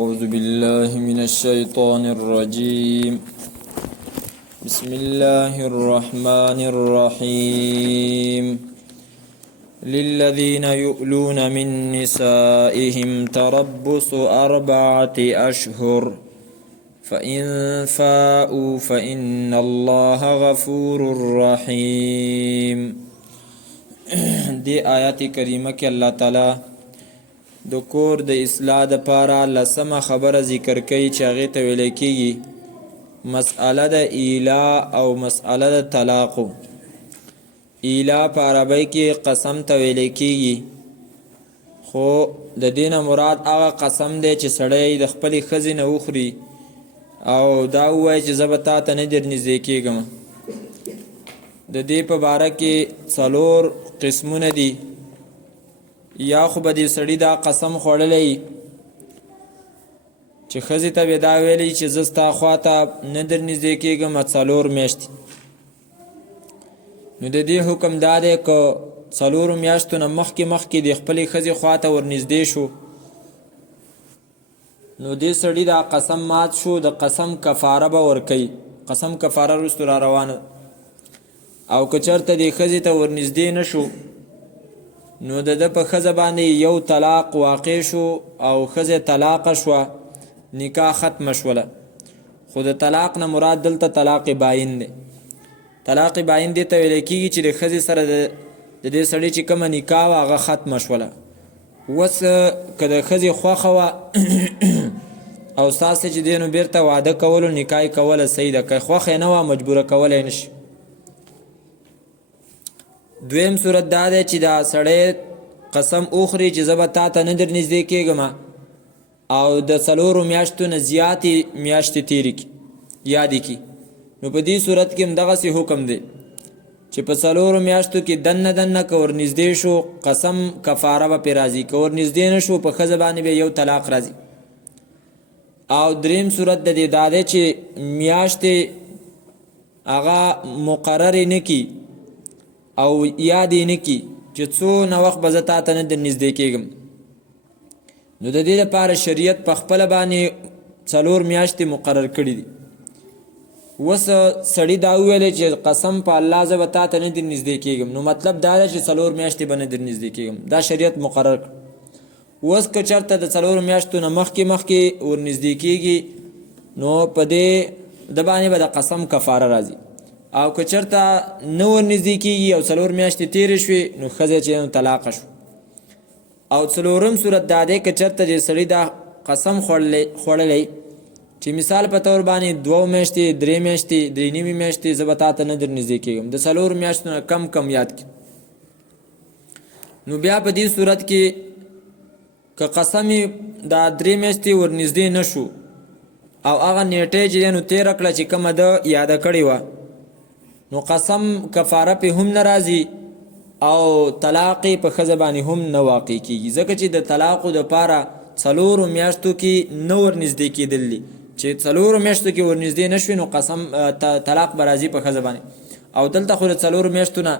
أعوذ بالله من الشيطان الرجيم. بسم الله الرحمن الرحيم. للذين يؤلون من نسائهم تربص 4 أشهر فإن فاءوا فإن الله غفور رحيم. دی آیات کریمه کې الله تعالی د کور د اصلاح دپاره لسمه خبره ذکر کوي چې هغې ته ویلی کېږي مسئله د ایلا او مسئله د طلاقو. ایلا په عربی کې قسم ته ویلی کېږي، خو د دې نه مراد هغه قسم دی چې سړی د خپلې ښځې نه وخوري او دا ووایي چې زه به تا ته نه در نږدې کېږم. د دې په باره کې 4 قسمونه دي. یا خو به دې سړي دا قسم خوړلی چې ښځې ته به دا ویلی چې زه ستا خوا ته نه در نږدې کېږم 4 میاشتې. نو د دې حکم دا دی که 4 میاشتو نه مخکې د خپلې ښځې خوا ته ورنږدې شو نو دې سړي دا قسم مات شو، د قسم کفاره به ورکوي. قسم کفاره وروستو را روانه. او که چېرته دې ښځې ته ورنږدې نه شو نو د ده په ښځه باندې یو طلاق واقع شو او ښځه طلاقه شوه، نکاح ختمه شوله. خو د طلاق نه مراد دلته طلاق باین دی. طلاق باین دې ته ویلی کېږي چې د ښځې سره د دې سړي چې کومه نکاح وه هغه ختمه شوله. اوس که د ښځې خوښه وه او ستاسې چې دی نو بیرته واده کولو نکاح کوله صحیح ده، که خوښه نه وه مجبوره کولی نه شي. دویم صورت دا دی چې دا سړی قسم اخري چې زه به تا ته نه در نږدې کېږم او د 4 میاشتو نه زیاتې میاشتې تېرې کړي یادې کړي. نو په دې صورت کې هم دغسې حکم دی چې په 4 میاشتو کې دنه که ورنږدې شو قسم کفاره به پرې راځي، که ورنږدې نه شو په ښځه باندې به یو طلاق راځي. او دریم صورت د دې دا دی چې میاشتې هغه مقررې نه کړي او یادې نه کړي چې څونه وخت به زه تا ته نه در نږدې کېږم. نو د دې لپاره شریعت په خپله باندې 4 میاشتې مقرر کړي دي. اوس سړي دا وویلی چې قسم په الله زه به تا ته نه در نږدې کېږم، نو مطلب دا ده چې 4 میاشتې به نه در نږدې کېږم. دا شریعت مقرر کړ. اوس که چېرته د 4 میاشتو نه مخکې ورنږدې کېږي نو په دې د باندې به د قسم کفاره راځي. او که چېرته نه ورنږدې کېږي او 4 میاشتې تېرې شوې نو ښځه چې طلاقه شو. او 4م صورت دا دی که چېرته چې سړي دا قسم خوړلی چې مثال په طور باندې 2 میاشتې 3 میاشتې 3.5 میاشتې زه به تا ته نه در نږدې کېږم، د 4 میاشتو نه کم یاد کړي. نو بیا په دې صورت کې که قسم دا 3 میاشتې ورنږدې نه شو او هغه نیټه چې دی نو تېره کړه چې کومه ده یاده کړې وه نو قسم کفاره پې هم نه راځي او طلاق په ښځه باندې هم نه واقع کېږي، ځکه چې د طلاقو دپاره 4 میاشتو کې نه ورنږدې کېدل دي. چې 4 میاشتو کې ورنږدې نه شوي نو قسم طلاق به راځي په ښځه باندې. او دلته خو د 4 میاشتو نه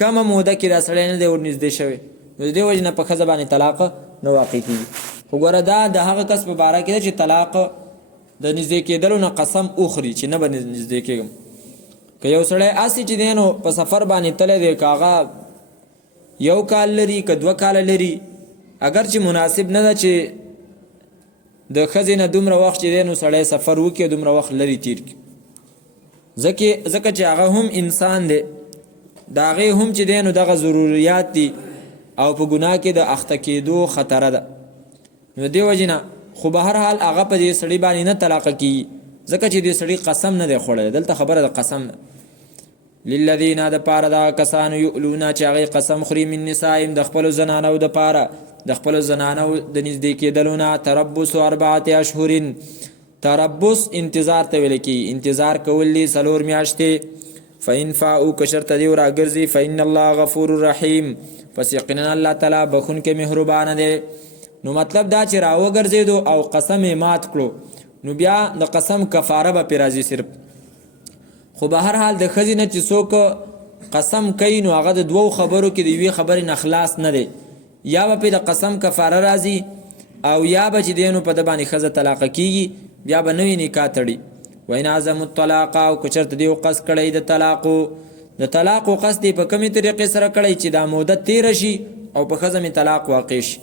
کمه موده کې دا سړی نه دی ورنږدې شوی، نو د دې وجې نه په ښځه باندې طلاق نه واقع کېږي. خو ګوره دا د هغه کس په باره کې ده چې طلاق د نږدې کېدلو نه قسم اخري چې نه به نږدې کېږم. که یو سړی اسې چې دی نو په سفر باندې تللی دی، که هغه 1 کال لري که 2 کاله لري، اگر چې مناسب نه ده چې د ښځې نه دومره وخت چې دی نو سړی سفر وکړي دومره وخت لري تیر کړي، ځکه چې هغه هم انسان دی، د هغې هم چې دی نو دغه ضروریات دي او په ګناه کې د اخته کېدو خطره ده. نو دې وجې نه خو به هر حال هغه په دې سړي باندې نه طلاقه کېږي، ځکه چې دې سړي قسم نه دی خوړلی. دلته خبره د قسم ده. للذین د پاره دا کسانو یؤلونه چې هغې قسم خوري من نسائهم د خپلو زنانو دپاره د خپلو زنانو د نږدې کېدلو نه تربص 4 اشهر. تربص انتظار ته ویل کېږي، انتظار کول دي 4 میاشتې. فإن فاؤوا که چېرته دې راګرځي فإن الله غفور رحیم، پس یقینا الله تعالی بخونکی مهربانه دی. نو مطلب دا چې راوګرځېدو او قسم یې مات کړو نو بیا د قسم کفاره به پرې راځي صرف. خو به هر حال د ښځې نه چې څوک قسم کوي نو هغه د 2 خبرو کې د 1 خبرې نه خلاص نه دی. یا به پې د قسم کفاره راځي او یا به چې دینو په د باندې ښځه طلاقه کیږي بیا به نوی نکاح تړي. وین اعظم الطلاق، او که چېرته دیو قصد کړی د طلاقو قصد یې په کومې طریقې سره کړی چې دا مدت تیره شي او په ښځه مې طلاق واقع شي.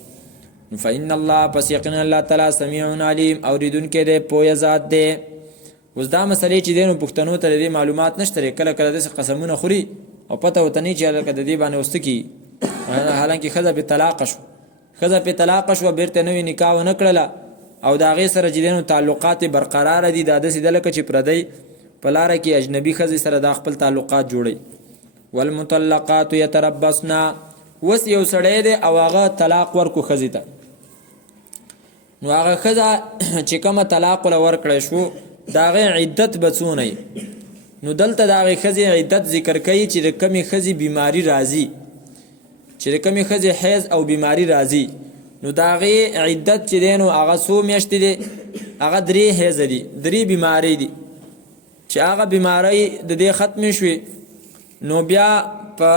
فإن الله، پس یقینا الله تعالی سمیع علیم، اوریدونکی دی، پوهه ذات دی. اوس دا مسلې چې دی نو پښتنو ته د دې معلومات نشته، کله کله داسې قسمونه خوري او پته ورته نه وي چې هلکه د دې باندې اوس څه کیږي. حالانکې ښځه پې طلاقه شوه بېرته نوې نکاح ونه کړله او د هغې سره چې دی نو تعلقات برقراره دي، دا داسې ده لکه چې پردی په لاره کې اجنبي ښځې سره دا خپل تعلقات جوړوي. والمطلقات یتربصن، اوس یو سړی دی او هغه طلاق ورکو ښځې ته، نو هغه ښځه چې کومه طلاق له ورکړی شو د هغې عدت به څونه وي. نو دلته د هغې ښځې عدت ذکر کوي چې د کومې ښځې بیماري راځي، چې د کومې ښځې حیض او بیماري راځي، نو د هغې عدت چې دی نو هغه څو میاشتې دی؟ هغه 3 حیضه دي، 3 بیمارۍ دي. چې هغه بیماری د دې ختمې شوې نو بیا په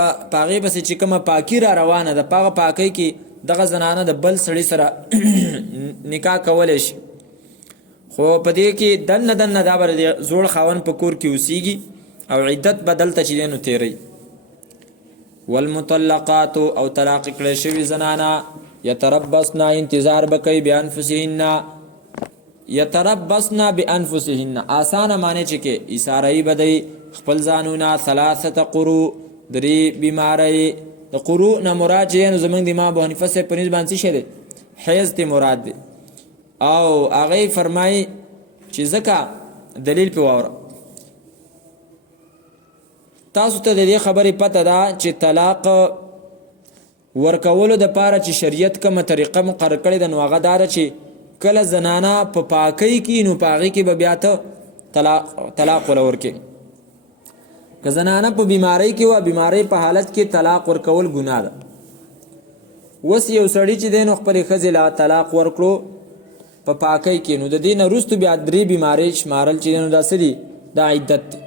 هغې پسې چې کومه پاکي را روانه ده، په هغه پاکۍ کې دغه زنانه د بل سړي سره نکاح کولی شي. خو په دې کې دننه دا به د زوړ خاوند په کور کې اوسیږي او عدت به دلته چې دی نو تیری. والمطلقات، او طلاق کړی شوي زنانه، یتربصن، انتظار به کوي، بانفسهن، یتربصن بانفسهن، آسانه معنی چې کې ایسارهی به دی خپل ځانونه، 3 قروء، 3 بیماری. د قروء نه مراد چې نو زمونږ د امام ابو حنیفه صاحب په نسبت باندې څه شی دی؟ حیض ته مراد دی. او هغې فرمایي چې ځکه دلیل پې واوره، تاسو ته د دې خبرې پته ده چې طلاق ورکولو دپاره چې شریعت کومه طریقه مقرر کړې ده، نو هغه دا ده چې کله زنانه په پاکۍ کې نو په هغې کې به بیا ته طلاق وله ورکې. که زنانه په بیماری کې وه، بیماری په حالت کې طلاق ورکول ګناه ده. اوس یو سړي چې دی نو خپلې ښځې له طلاق ورکړو په پاکۍ کې، نو د دې نه وروستو بیا 3 بیماری شمارل چې دی نو دا څه دي؟ دا عدت دی.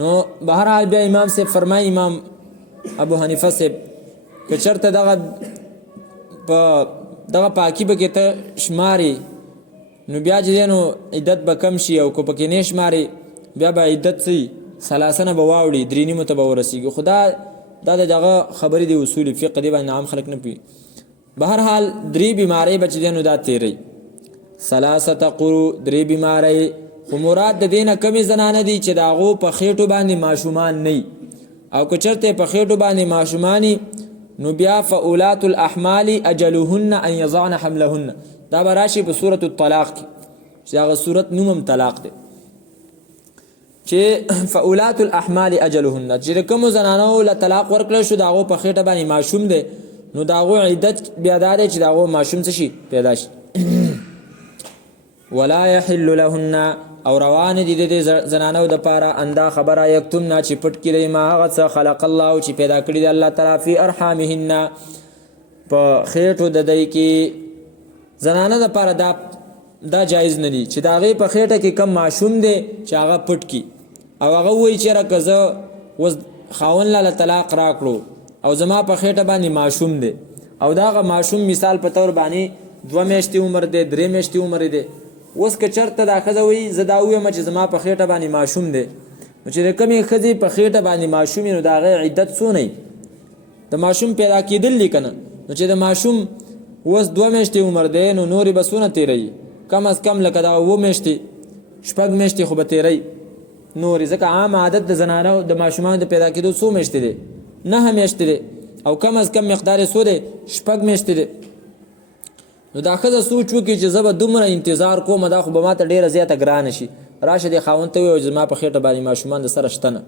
نو بهرحال بیا امام صاحب فرمایي، امام ابو حنیفه صاحب، که چېرته دغه پاکي به کې ته شماري نو بیا چې دی نو عدت به کم شي، او که پکې نه شماري بیا به عدت څه 3 نه به واوړي، 3 نیمو ته به ورسېږي. خو دا د دغه خبرې د اصول فقه دی باندې عام خلک نه پوهېږي. بهرحال 3 بیماری به چې دی نو دا تیری. 3 قروء، 3 بیماری. خو مراد د دې نه کمې زنانه دي چې د هغو په خېټو باندې ماشومان نه وي، او که چېرته په خېټو باندې ماشومان نو بیا فاولات الاحمال اجلهن ان یضعن حملهن، دا به راشي په سورة الطلاق کې چې هغه سورت نوم هم طلاق دی، چې فاولات الاحمال اجلهن، چې د کومو زنانو له طلاق ورکړل شو د هغو په خېټه باندې ماشوم دی، نو د هغو عدت بیا دا دی چې د هغو ماشوم څه شي؟ پیدا شي. ولا يحل لهن، او روان دي د زنانو دپاره اندا خبره یکتمنا چې پټ کړي ما هغه څه خلق الله چې پیدا کړي د الله تعالی فی ارحامهن، په خېټو د دوی کې. زنانه دپاره دا جایز نه دي چې د هغې په خېټه کې کم ماشوم دی چې هغه پټ کړي او هغه ووایي چېرې که زه اوس خاوند له طلاق راکړو او زما په خېټه باندې ماشوم دی، او د هغه ماشوم مثال په طور باندې 2 میاشتې عمر دی، 3 میاشتې عمر دی. اوس که چېرته دا ښځه وایي زه دا ووایم چې زما په خېټه باندې ماشوم دی، نو چې د کومې ښځې په خېټه باندې ماشوم وي نو د هغې عدت څونه وي؟ د ماشوم پیدا کېدل دي که نه؟ نو چې د ماشوم اوس 2 میاشتې عمر دی نو نورې به څونه تېروي؟ کم از کم لکه دا 7 میاشتې 6 میاشتې خو به تېروي نورې، ځکه عام عادت د زنانو د ماشومانو د پیدا کېدو څو میاشتې دی؟ 9 میاشتې دی، او کم از کم مقدار یې څو دی؟ 6 میاشتې دی. نو دا ښځه سوچ وکړي چې زه به دومره انتظار کوم، دا خو به ما ته ډېره زیاته ګرانه شي، راشه دې خاوند ته ووایي چې زما په خېټه باندې ماشومان د سره شته نه.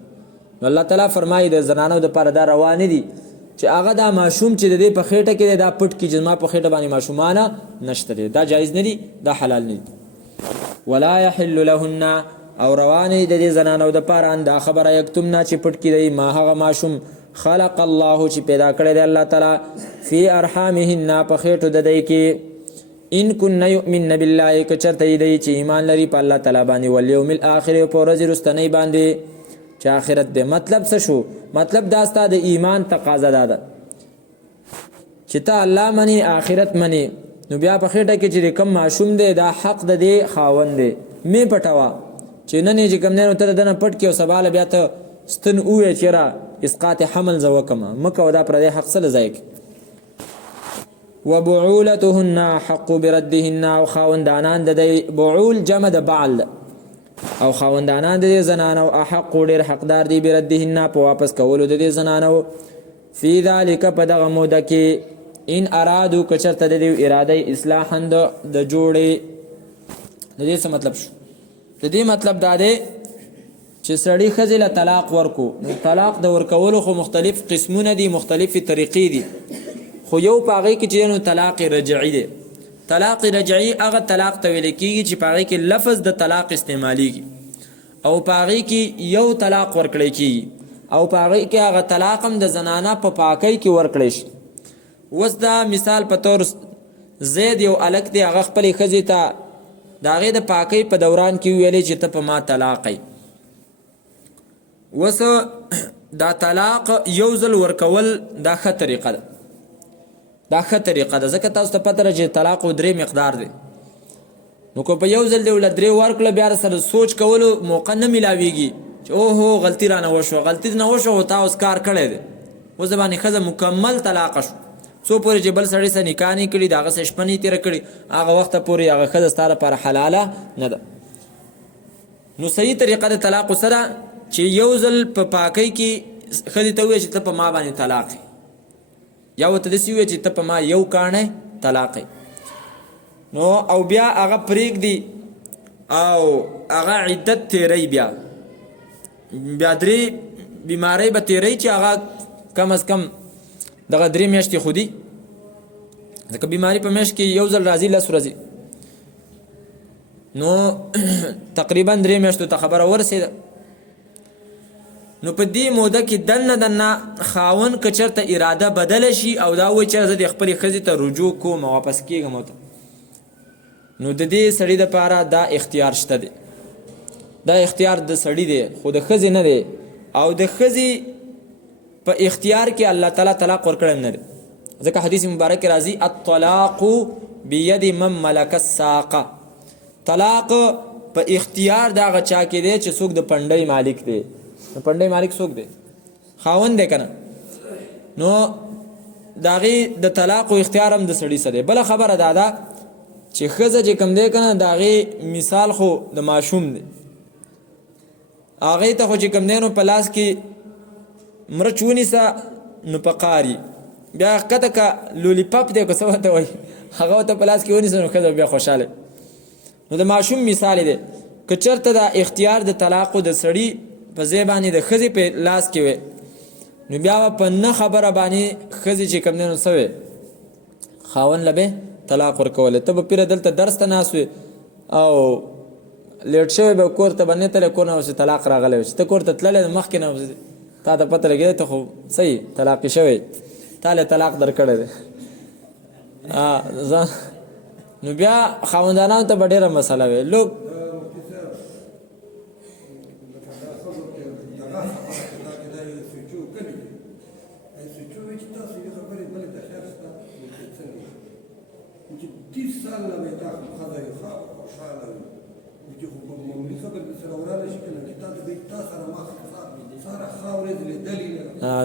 نو الله تعالی فرمایي د زنانو دپاره دا روا نه دي چې هغه دا ماشوم چې د دې په خېټه کې دی دا پټ کړي چې زما په خېټه باندې ماشومانه نشته دی، دا جایز نه دي، دا حلال نه دي. ولا یحل لهن، او روانې د دې زنانو دپاره دا خبره یکتمنا چې پټ کړي ما هغه ماشوم خلق الله چې پیدا کړی دی الله تعالی فی ارحامهن، په خېټو د دوی کې. ان کن یؤمن بالله، که چېرته دی چې ایمان لري په الله تعالی باندې، والیوم الاخر، او په ورځې وروستنۍ باندې چې آخرت دی. مطلب څه شو؟ مطلب دا ستا د ایمان تقاضا دا ده چې ته الله منې، آخرت منې، نو بیا په خېټه کې چې کم ماشوم دی دا حق د دې خاوند دی مې پټوه چې نن یې چې کوم دی نو ته دنه پټ کړې او سبا له بیا ته ستن ووایې چېرې اسقاط حمل زه وکړمه مه کوه دا پردی حق څه له ځای کړي وبعولتهن حق بردهن او خاوندانان د دې بعول جمع د بعل او خاوندانان د دې زنانو احق ډېر حقدار دي بردهن په واپس کولو د دې زنانو فی ذلک په دغه موده کې ان ارادو که چېرته د دې اراده اصلاحا د جوړې د دې څه مطلب شو د دې مطلب دا دی چې سړی ښځې له طلاق ورکو نو طلاق د ورکولو خو مختلف قسمونه دي مختلفې طریقې دي خو یو په هغې کې چې نو طلاق رجعي دی طلاق رجعي هغه طلاق ته ویل کېږي چې په هغې کې لفظ د طلاق استعمالیږي او په هغې کې یو طلاق ورکړی کېږي او په هغې کې هغه طلاق هم د زنانه په پاکۍ کې ورکړی شي اوس دا مثال په طور زید یو الک دی هغه خپلې ښځې ته د هغې د پاکۍ په دوران کې ویلې چې ته په ما طلاقی اوس دا طلاق یو ځل ورکول دا ښه طریقه ده دا ښه طریقه ده ځکه تاسو ته پته ده چې طلاق درې مقدار دی نو که په یو ځل دی له درې ورکړله بیا سره سوچ کولو موقع نه میلاویږي چې اوهو غلطي رانه وشوه غلطي نه وشوه خو تا اوس کار کړی دی اوس د باندې ښځه مکمل طلاقه شو څو پورې چې بل سړي سره نکاح نه کړي د هغه سره شپه نه تېره کړي هغه وخته پورې هغه ښځه ستا لپاره حلاله نه ده نو صحیح طریقه د طلاق سره چې یو ځل په پاکۍ کې ښځې ته ووایي چې ته په ما باندې طلاق یا ورته داسې ووایي چې ته په ما یو کاڼی طلاق نو او بیا هغه پرېږدي او هغه عدت تیری بیا درې بیماری به تیری چې هغه کم از کم دغه 3 میاشتې خو دي ځکه بیماری په میاشت کې یو ځل راځي 10 ورځې نو تقریبا 3 میاشتو ته خبره ورسېده نو په دې موده کې دنه خاوند که چېرته اراده بدله شي او دا وایي چې زه د خپلې ښځې ته رجوع کوم واپس کېږم ورته نو د دې سړي دپاره دا اختیار شته دی دا اختیار د سړي دی خو د ښځې نه دی او د ښځې په اختیار کې الله تعالی طلاق ورکړی نه دی ځکه حدیث مبارک کې راځي الطلاق بید من ملک الساقه طلاق په اختیار د هغه چا کې دی چې څوک د پنډۍ مالک دی نو پنډۍ مالک څوک دی خاوند دی که نه نو د هغې د طلاق و اختیار هم د سړي سره دی بله خبره دا ده چې ښځه چې کوم دی که نه د هغې مثال خو د ماشوم دی هغې ته خو چې کوم دی نو په لاس کې مرچ ونیسه نو په قاري بیا ښکته که لولیپاپ دی که څه ورته وایي هغه ورته په لاس کې ونیسه نو ښځه بیا خوشحاله نو د ماشوم مثال دی که چېرته د اختیار د طلاقو د سړي په ځای باندې د ښځې په لاس کې وی نو بیا به په نه خبره باندې ښځې چې کوم دی نو څه وی خاوند له به طلاق ورکولی ته به پیره دلته درس ته ناست وې او لیټ شوی به کور ته به نه تللی کور نه اوس طلاق راغلی وي چې ته کور ته تللی مخکې نه تا ته پته لګېدی ته خو صحیح طلاقي شوی تا له طلاق درکړی دی نو بیا خاوندانانو ته به ډېره مسله وي لوک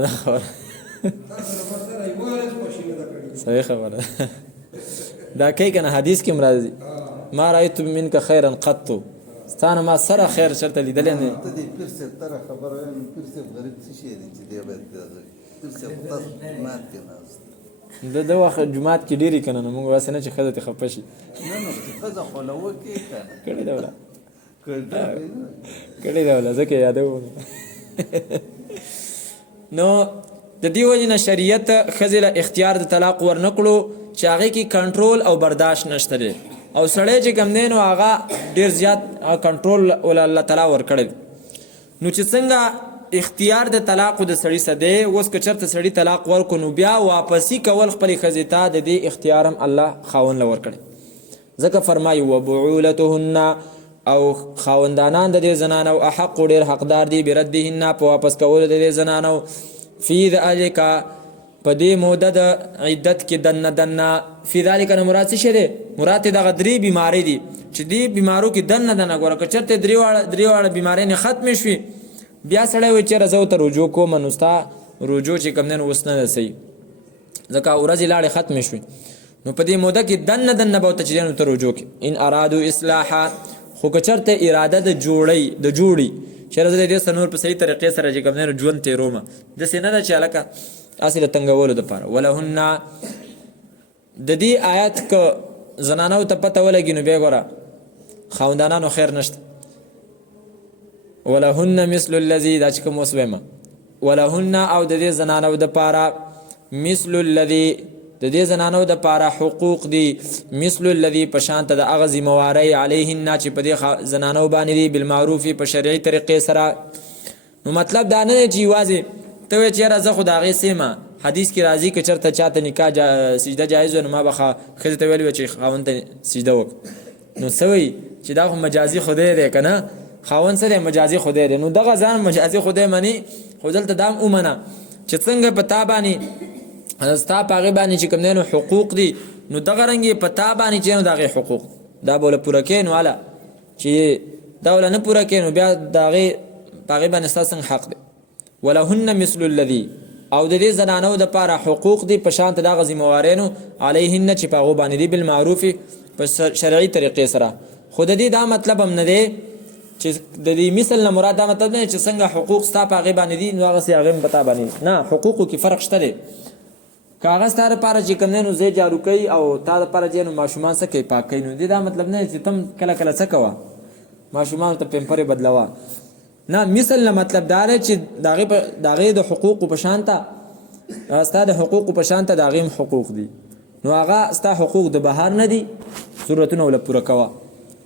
دا خبره صحیح خبره دا کوي که نه حدیث کې هم راځي ما رأیت منک خیرا قط ستا نه ما سره خیر چېرته لیدلی نه د وخت جومات کې ډېرې که نه نو موږ واسې نه چې ښځه ترې خفه شي کړې ده وله کړې ده وله ځکه یادوو نو د دې وجې نه شریعت ښځې له اختیار د طلاق ورنه کړو چې هغې کې کنټرول او برداشت نشته دی او سړی چې کوم دی نو هغه ډېر زیات کنټرول ول الله تعالی ورکړی نو چې څنګه اختیار د طلاقو د سړي څه دی اوس که چېرته سړي طلاق ورکړو نو بیا واپسي کول خپلې ښځې ته د دې اختیار هم الله خاوند له ورکړی ځکه فرمایي وبعولتهن او خاوندانان د دې زنانو احق ډېر حقدار دي بردهن په واپس کولو د دې زنانو فی ذلک په دې موده د عدت کې دنه فی ذلک نه مراد څه شی دی؟ مراد یې دغه درې بیمارۍ دي چې دې بیمارو کې دننه ګوره که چېرته درې واړه بیمارۍ نه ختمې شوي بیا سړی وایي چېرې زه ورته رجوع کوم نو ستا رجوع چې کوم دی نو اوس نه ده صحیح ځکه ورځې لاړې ختمې شوې نو په دې موده کې دننه به ورته چې دی نو ته رجوع کې ان ارادو اصلاحا خو که چېرته اراده د جوړي چېرې زه د دې سره نور په صحیح طریقې سره چې کوم دی نو ژوند تېرومه داسې نه ده چې هلکه هسې د تنګولو دپاره ولهن د دې آیت که زنانو ته پته ولګي نو بیا ګوره خاوندانانو خیر نشته ولهن مثل الذي دا چې کوم اوس ویمه ولهن او د دې زنانو دپاره مثل الذي د دې زنانو دپاره حقوق دي مثل الذي په شانته د هغه ذموارۍ علیهن چې په دې زنانو باندې دي بالمعروف په شرعي طریقې سره نو مطلب دا نه دی چې یوازې ته وایې چې یاره زه خو د هغې سیمه حدیث کې راځي که چېرته چاته نکاح سجده جایز وي نو ما به ښځې ته ویلي وه چې خاوند ته سجده وکړه نو څه وایي چې دا خو مجازي خدای دی که نه خاوند څه دی مجازي خدای دی نو دغه ځان مجازي خدای مني خو دلته دا هم ومنه چې څنګه په تا باندې ستا په هغې باندې چې کوم دی نو حقوق دي نو دغه رنګ یې په تا باندې چې نو د هغې حقوق دا به له پوره کوې نو هله چې دا وله نه پوره کوې نو بیا د هغې په هغې باندې ستا څنګه حق دی ولهن مثل الذي او د دې زنانو دپاره حقوق دي په شانته د هغه ذموارینو علیهن چې په هغو باندې دي بالمعروف په شرعي طریقې سره خو د دې دا مطلب هم نه دی چې د دې مثل نه مراد دا مطلب نه چې څنګه حقوق ستا په هغې باندې دي نو هغسې هغې هم په تا باندې نه حقوقو کې فرق شته دی که هغه ستا دپاره چې کوم دی نو ځای جارو کوي او تا دپاره چې نو ماشومان څه کوي پاک کوي نو دې دا مطلب نه دی چې تم کله کله څه کوه ماشومانو ته پیمپرې بدلوه نه مثل نه مطلب دا دی چې د هغې د حقوقو په شانته ستا د حقوقو په شانته د هغې هم حقوق دي نو هغه ستا حقوق د بهر نه دي ضرورتونه وله پوره کوه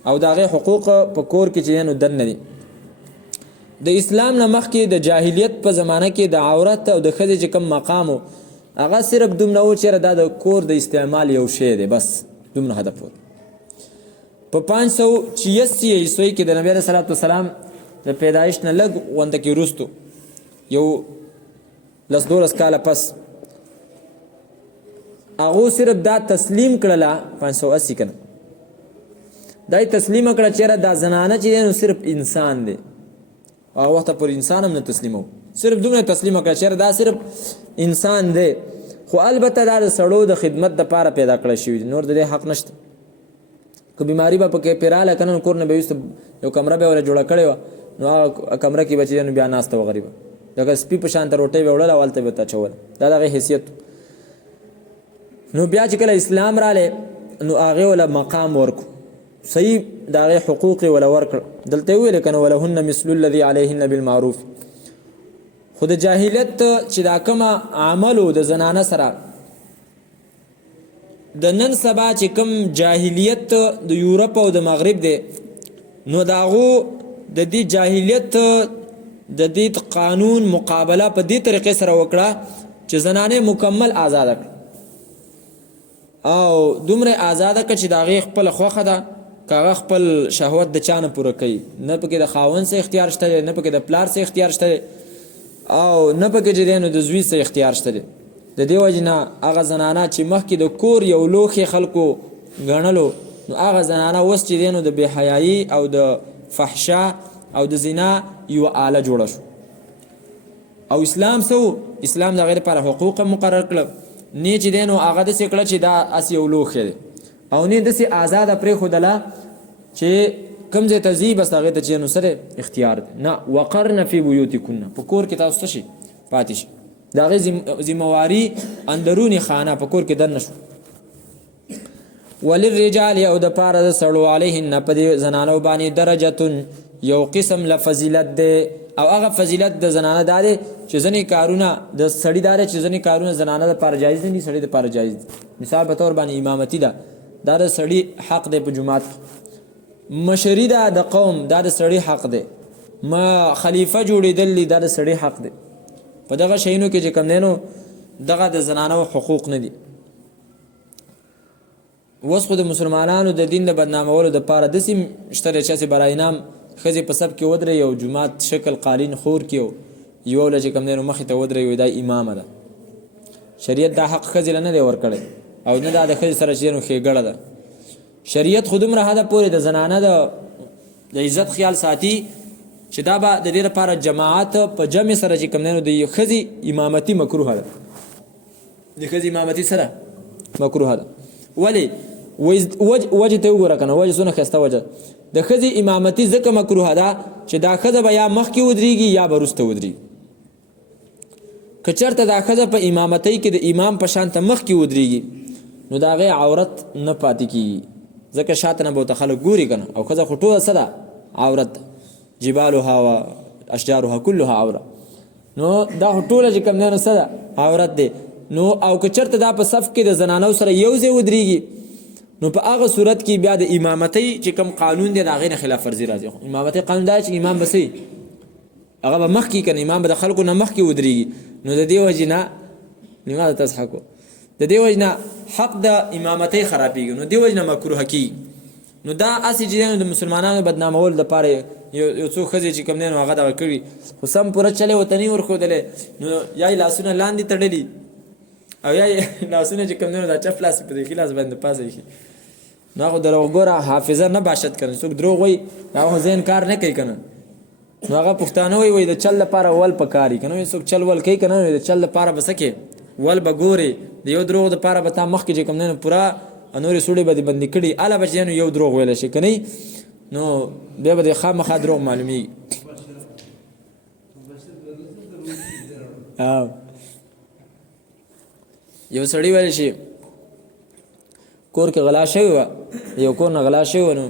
او د هغې حقوق په کور کې چې دی نو دننه دي د اسلام نه مخکې د جاهلیت په زمانه کې د عورت او د ښځې چې کوم مقام و هغه صرف دومره و چېرې دا د کور د استعمال یو شی دی بس دومره هدف و په 586 عیسوي کې د نبي علیه صلات وسلام د پیدایش نه لږ غونده کې وروستو یو 10-12 کاله پس هغو صرف دا تسلیم کړله 580 کنه دا یې تسلیمه کړه چېرې دا زنانه چې دی نو صرف انسان دی هغه وخته پورې انسان هم نه تسلیمو صرف دومره تسلیمه کړه چېرې دا صرف انسان دی خو البته دا د سړو د خدمت دپاره پیدا کړی شوي دي نور د دې حق نشته که بیماري به پکې پیراله که نه کور نه به ویسته یو کمره به وله جوړه کړې وه نو هغه کمره کې به چې دی نو بیا ناسته وه غریبه لکه سپي په شانته روټۍ به وړله او هلته به ورته اچوله دا د هغې حیثیت نو بیا چې کله اسلام رالی نو هغې وله مقام ورکو صحیح د هغې حقوق یې وله ورکړه دلته یې وویلې که نه ولهن مثل الذي علیهن بالمعروف خو د جاهلیت چې دا کومه عملو د زنانه سره د نن سبا چې کوم جاهلیت د یورپ او د مغرب دی نو د هغو د دې جاهلیت د دې قانون مقابله په دې طریقې سره وکړه چې زنانه مکمل آزاده کړه او دومره آزاده کړه چې د هغې خپله خوښه ده که هغه خپل شهوت د چا نه پوره کوي نه پکې د خاوند څه اختیار شته دی نه پکې د پلار څه اختیار شته دی او نه پکې چې دی نو د زوی څه اختیار شته دی د دې وجې نه هغه زنانه چې مخکې د کور یو لوښې خلکو ګڼلو نو هغه زنانه اوس چې دی نو د بېحیایي او د فحشا او د زنا یوه آله جوړه شو او اسلام څه اسلام د هغې لپاره حقوق مقرر کړه نه چې دی نو هغه داسې کړه چې دا هسې یو لوښی دی او نه داسې آزاده پرېښودله چې کوم ځای ته ځي بس هغې ته چې نو سره اختیار دی نه وقرن فی بیوتکن په کور کې تاسو څه شي پاتې شي د هغې ذمواري اندروني خانه په کور کې دننه شو وللرجال او د پاره د سړو علیهن په دې زنانو باندې درجتون یو قسم له فضیلت دی او هغه فضیلت د زنانه دا دی چې ځینې کارونه د سړي دا دی چې ځینې کارونه زنانه دپاره جایز نه دي سړي دپاره جایز دي مثال په طور باندې امامتي ده دا د سړي حق دی په جومات کې مشري ده د قوم دا د سړي حق دی ما خلیفه جوړېدل دي دا د سړي حق دی په دغه شیانو کې چې کوم دی نو دغه د زنانو حقوق نه دي اوس خو د مسلمانانو د دین د بدنامولو دپاره داسې شته دی چې هسې برای نام ښځې په سب کې ودرې یو جومات شکل قالین خور کې یو له چې کوم دی نو مخې ته ودرې وي دا امامه ده شریعت دا حق ښځې له نه دی ورکړی او نه دا د ښځې سره چې نو ښېګړه ده. شریعت خو دومره حده پورې د زنانه د عزت خیال ساتي چې دا به د دې لپاره جماعت په جمع سره چې کوم دی نو د ښځې امامتي مکروه ده. د ښځې امامتي سره مکروه ده. ولې؟ وجه ته وګوره که نه، وجه څونه ښایسته وجه. د ښځې امامتي ځکه مکروه ده چې دا ښځه به یا مخکې ودرېږي یا به وروسته ودرېږي. که چېرته دا ښځه په امامتۍ کې د امام په شان ته مخکې ودرېږي نو د هغې عورت نه پاتې کېږي، ځکه شاته نه به ورته خلک ګوري که نه. او ښځه خو ټوله څه ده؟ عورت ده. جبالها و اشجارها كلها عوره. نو دا خو ټوله چې کوم دی نو څه ده؟ عورت دی. نو او که چېرته دا په صف کې د زنانو سره یو ځای ودرېږي نو په هغه صورت کې بیا د امامتۍ چې کوم قانون دی د هغې نه خلاف ورزي راځي. امامتۍ قانون دا چې امام به څه هغه به مخکې که نه، امام به د خلکو نه مخکې ودرېږي. نو د دې وجې نه لماذا تضحکو، د دې وجې نه حق د امامتۍ خرابېږي، نو دې وجې نه مکروه کېږي. نو دا هسې چې د مسلمانانو بدنامولو دپاره یو څو ښځې چې کوم دی نو هغه دغه کړي، خو سم پوره چلی ورته نه وي ورښودلی. نو یا یې لاسونه لاندې تړلي او یا یې لاسونه چې کوم دی نو دا چپ لاس په دې ښي لاس باندې پاسه ایښي. نو هغه دروغ ګوره حافظه نه باشد که نه، څوک دروغ وایي هغه خو ذهن کار نه کوي که نه. نو هغه پښتانه وایي د چل لپاره ول پکار وي که نه، څوک چل ول کوي که نه د چل لپاره به څه کوې ول به ګورې. د یو دروغ دپاره به تا مخکې چې کوم دی نو پوره نورې سوړې به دې بندې کړي، هله به چې نو یو دروغ ویلی شي که نه، نو بیا به دې خامخا دروغ معلومېږي. یو سړي ویلی شي کور کې غلا شوې وه، یو کور نه غلا شوې وه، نو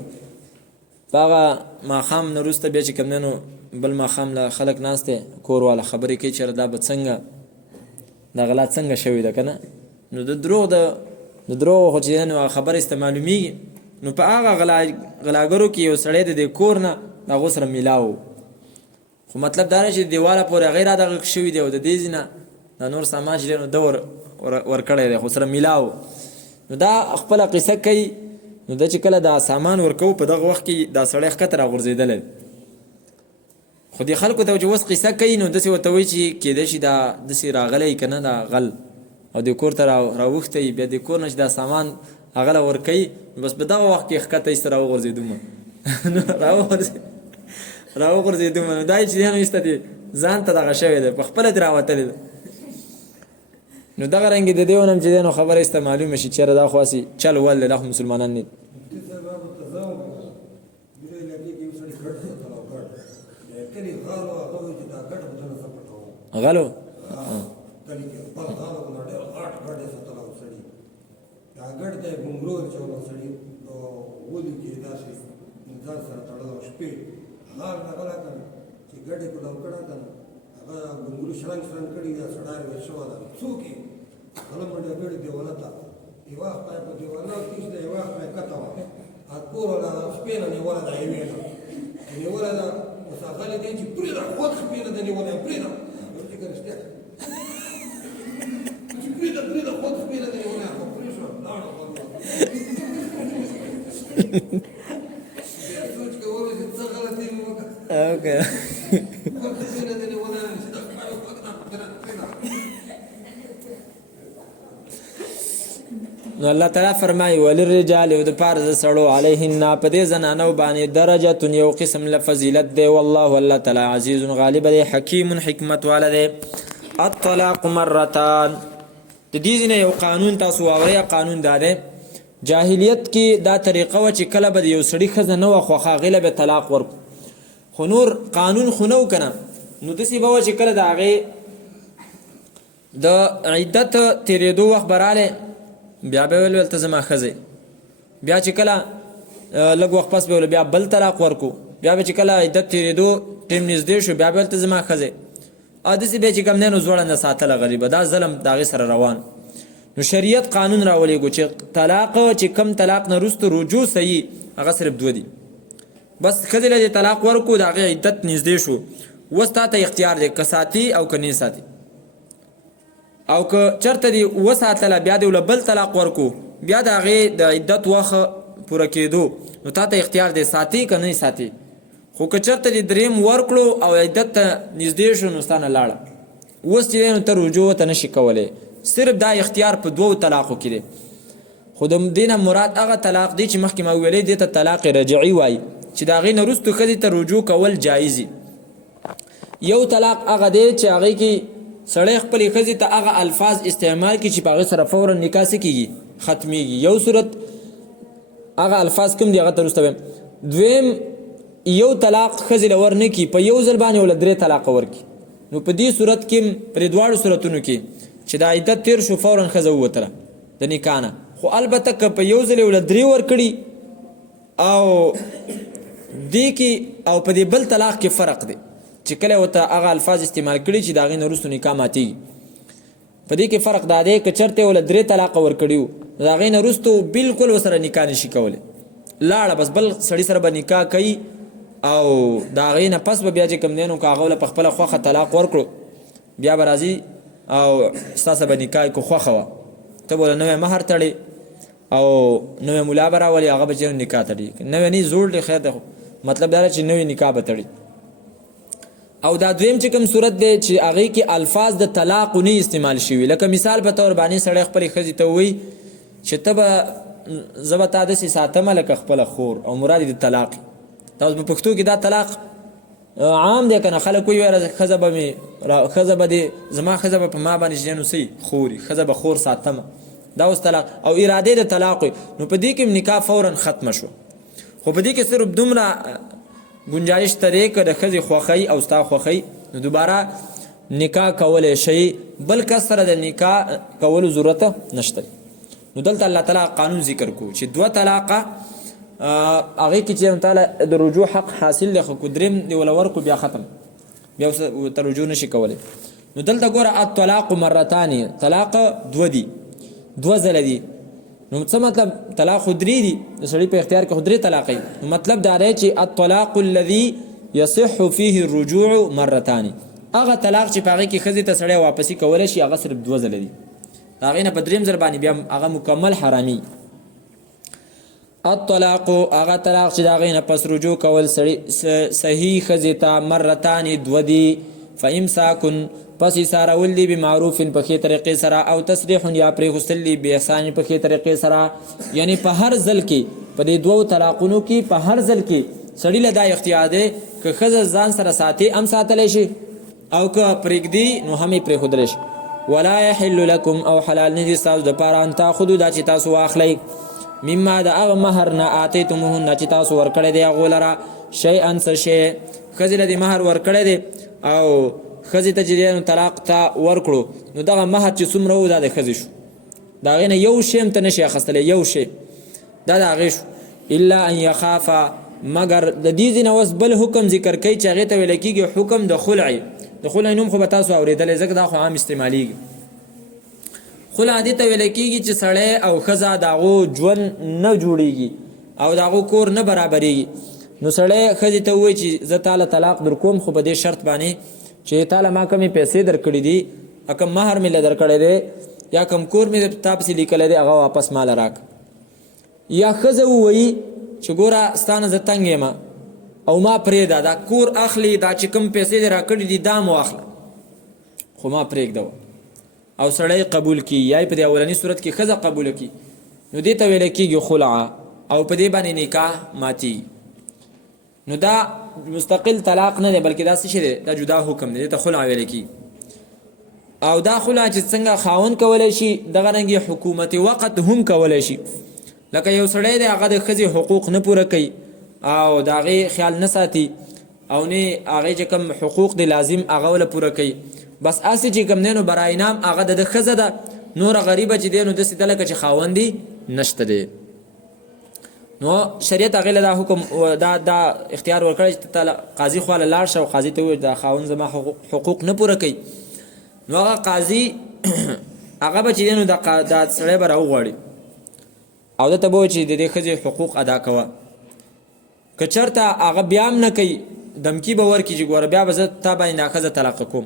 په هغه ماښام نه وروسته بیا چې کوم دی نو بل ماښام له خلک ناست دی، کور والا خبرې کوي چېرې دا به څنګه دا غلا څنګه شوې ده که نه. نو د دروغو خو چې دی نو خبره ایسته معلومېږي. نو په هغه غلاګرو کې یو سړی د دې کور نه د هغو سره میلاو، خو مطلب دا نه چې د دیواله پورې هغې را دغه شوي دی او د دې ځینه دا نور سامان چې دی نو ده ورکړی دی، خو سره میلاو. نو دا خپله قصه کوي. نو ده چې کله دا سامان ورکوو په دغه وخت کې دا سړی ښکته راغورځېدلی، خو دې خلکو ته چې اوس قصه کوي نو داسې ورته وایي چې کېدای شي دا داسې راغلی که نه دا غل او دې کور ته راوښتی، بیا دې کور نه چې دا سامان هغه له ورکوي بس په دغه وخت کې ښکته ایسته راوغورځېدومه نو راوغورځېدومه. نو دا یې چې دی نو ایسته دې ځان ته دغه شوی دی، په خپله دې راوتلی ده. نو دغه رنګې د دې ونه هم چې دی نو خبره ایسته معلومه شي چېرې دا خو هسې چل ول دی، دا خو مسلمانان نه دي. غلو ګډ دی ګونګرو چې ولا سړي او ولي کې داسې ځان سره تړلو شپې هغه غلا کړ چې ګډې په لو کړه کنه هغه ګونګرو شرنګ کړي دا سړار ورشو دا څوکي هغه باندې ګډې دی ولتا یو وخت په دیوالو کې چې یو وخت په کته وا اکور ولا شپې نه ولا دا ایوي نه ولا دا وساغله دي چې پرې را خود شپې نه دی ولا پرې نه ورته کړسته چې پرې دا خود شپې نه دی ولا اوكي نو الله تعالی فرمایي وللرجال او د پاره د سړو علیهن په دې زنانو باندې درجه یو قسم لفضیلت دی، والله الله تعالی عزیز غالب دی، حکیم حکمت والا دی. الطلاق مرتان د دې ځینې یو قانون تاسو واورئ. قانون دا دی جاهلیت کې دا طریقه وه چې کله به د یو سړي ښځه نه وه خوښه هغې له به طلاق ورکړو، خو نور قانون خو نه و که نه. نو داسې به وه چې کله د هغې د عدت تېرېدو وخت به رالی بیا به ویل ته زما ښځه، بیا چې کله لږ وخت پس به ویل بیا بل طلاق ورکو، بیا به چې کله عدت تېرېدو ټیم نږدې شو بیا به ویل ته زما ښځه. او داسې بیا چې کوم دی نو ځوړنده ساتله غریبه، دا ظلم د هغې سره روان. نو شریعت قانون راولېږو چې طلاق چې کم طلاق نه وروسته رجوع صحیح هغه صرف دوه دي. بس ښځې له دې طلاق ورکو د هغې عدت نږدې شو، اوس تا ته اختیار دی که ساتي او که نه ساتي، او که چېرته دې وساتله بیا دې له بل طلاق ورکو بیا د هغې د عدت وخت پوره کېدو نو تا ته اختیار دی ساتي که نه ساتي. خو که چېرته دې دریم ورکړو او عدت ته نږدې شو نو ستا نه لاړه، اوس چې دی نو ته رجوع ته نشي کولی. صرف دا اختیار په دوو طلاقو کې دی. خو د دې نه مراد هغه طلاق دی چې مخکې ما ویلې دې ته طلاق رجعي وایي چې د هغې نه وروستو ښځې ته رجوع کول جایز دي. یو طلاق هغه دی چې هغې کې سړی خپلې ښځې ته هغه الفاظ استعمال کړي چې په هغې سره فورا نکاح څه کېږي ختمیږي. یو صورت هغه الفاظ کوم دي هغه ته وروسته وایم. دویم یو طلاق ښځې له ور نه کړي په یو ځل باندې ورله 3 طلاقه ورکړي. نو په دې صورت کې په دې دواړو صورتونو کې چې د عدت تېر شو فورا ښځه ووتله د نکاح نه. خو البته که په یو ځل یې ورله 3 ورکړي او دې کې او په دې بل طلاق کې فرق دی چې کله ورته هغه الفاظ استعمال کړي چې د هغې نه وروستو نکاح ماتېږي. په دې کې فرق دا دی که چېرته یې ورله 3 طلاقه ورکړي وو د هغې نه وروستو بلکل ورسره نکاح نشي کولی، لاړه بس بل سړي سره به نکاح کوي او د هغې نه پس به بیا چې کوم دی نو که هغه له په خپله خوښه طلاق ورکړو بیا به راځي او ستا سره به نکاح کو خوښه وه ته به ورله نوی مهر تړې او نوی ملا به راولي هغه به چې نکاح تړي. نوی نه زوړ دی خیر دی مطلب دا چې نوی نکاح به تړي. او دا دویم چې کوم صورت دی چې هغې کې الفاظ د طلاق نه استعمال شوي لکه مثال په طور باندې سړی خپلې ښځې ته ووایي چې ته به زه به تا داسې ساتمه لکه خپله خور او مراد یې د طلاق. دا اوس په پښتو کې دا طلاق عام دی که نه خلک وایي یاره ښځه به دې زما ښځه به په ما باندې چې نو څه خوري ښځه به خور ساتمه دا اوس طلاق او اراده د طلاق وي. نو په دې کې نکاح فورا ختمه شو. خو په دې کې صرف دومره گنجایش ترې که د ښځې خوښۍ او ستا خوښۍ نو دوباره نکاح کولی شي بل کس سره د نکاح کولو ضرورت نشته. نو دلته الله تعالی قانون ذکر کو چې 2 طلاقه هغې کې چې تعالی د رجوع حق حاصل دی خو که درېم دې وله ورکو بیا ختم بیا ورته رجوع نشي کولی. نو دلته ګوره الطلاق مرتان طلاق 2 دي 2 ځله دي. نو څه مطلب طلاق خو 3 دي د سړي په اختیار کې خو 3 طلاقې. نو مطلب دا دی چې الطلاق الذي يصح فيه الرجوع مرتان هغه طلاق چې په هغې کې ښځې ته سړی واپسي کولی شي هغه صرف 2 ځله دي د هغې نه په 3م ځل باندې بیا هغه مکمل حرامي. الطلاق هغه طلاق چې د هغې نه پس رجوع کول صحیح ښځې ته مرتان 2 دي. فامساکن پس ایسارول دی بمعروف په ښې طریقې سره او تصریح یا پرېښودل دی باحسان په ښې طریقې سره. یعنی په هر ځل کې په دې 2 طلاقونو کې په هر ځل کې سړي له دا اختیار دی که ښځه ځان سره ساتي هم ساتلی شي او که پرېږدي نو هم یې پرېښودلی شي. ولا یحل لکم او حلال نه دي ستاسو دپاره ان تاخذو دا چې تاسو واخلئ مما د هغه مهر نه آتیتموهن چې تاسو ورکړی دی هغو لره شیئا څه شی ښځې له دې مهر ورکړی دی او ښځې ته چې دی نو طلاق ته ورکړو نو دغه مهر چې څومره و دا د ښځې شو د هغې نه یو شی هم ته نشي اخیستلی یو شی دا د هغې شو. الا ان یخافا مګر د دې ځینه اوس بل حکم ذکر کوي چې هغې ته ویلی کېږي حکم د خلعې. د خلعې نوم خو به تاسو اورېدلی ځکه دا خو عام استعمالیږي. خلع دې ته ویلی کېږي چې سړی او ښځه د هغو ژوند نه جوړېږي او د هغو کور نه برابرېږي. نو سړی ښځې ته ووایي چې زه تاله طلاق در کوم خو په دې شرط باندې چې تاله ما کمې پیسې در کړي دي کم مهر مې له در کړی دی یا کم کور مې تا پسې لیکلی دی هغه واپس ماله راک. یا ښځه ووایي چې ګوره ستا نه زه تنګ یم او ما پرېږده دا کور اخلي دا چې کوم پیسې دې راکړي دي دا مو اخله خو ما پرېږده او سړی قبول کړي یا په دې اولني صورت کې ښځه قبوله کړي نو دې ته ویلی کېږي خلعه او په دې باندې نکاح ماتېږي. نو دا مستقل طلاق نه دی بلکې دا څه شی دی دا جدا حکم دی دې ته خلع ویلی کېږي. او دا خلع چې څنګه خاوند کولی شي دغه رنګې حکومت وقت هم کولی شي. لکه یو سړی دی هغه د ښځې حقوق نه پوره کوي او د هغې خیال نه ساتي او نه هغې چې کوم حقوق دی لازم هغه له پوره کوي بس هسې چې کوم دی نو برای نام هغه د ښځه ده نوره غریبه چې دی نو داسې ده لکه چې خاوند دی نشته دی. نو شریعت هغې له دا حکم دا اختیار ورکړی چې ته قاضي خواله لاړ شه او قاضي ته ووایي دا خاوند زما حقوق نه پوره کوي نو هغه قاضي هغه به چې دی نو دا سړی به راوغواړي او ده ته به وایي چې د دې ښځې حقوق ادا کوه. که چېرته هغه بیا هم نه کوي دمکي به ورکړي چې ګوره بیا به زه تا باندې دا ښځه طلاقه کوم.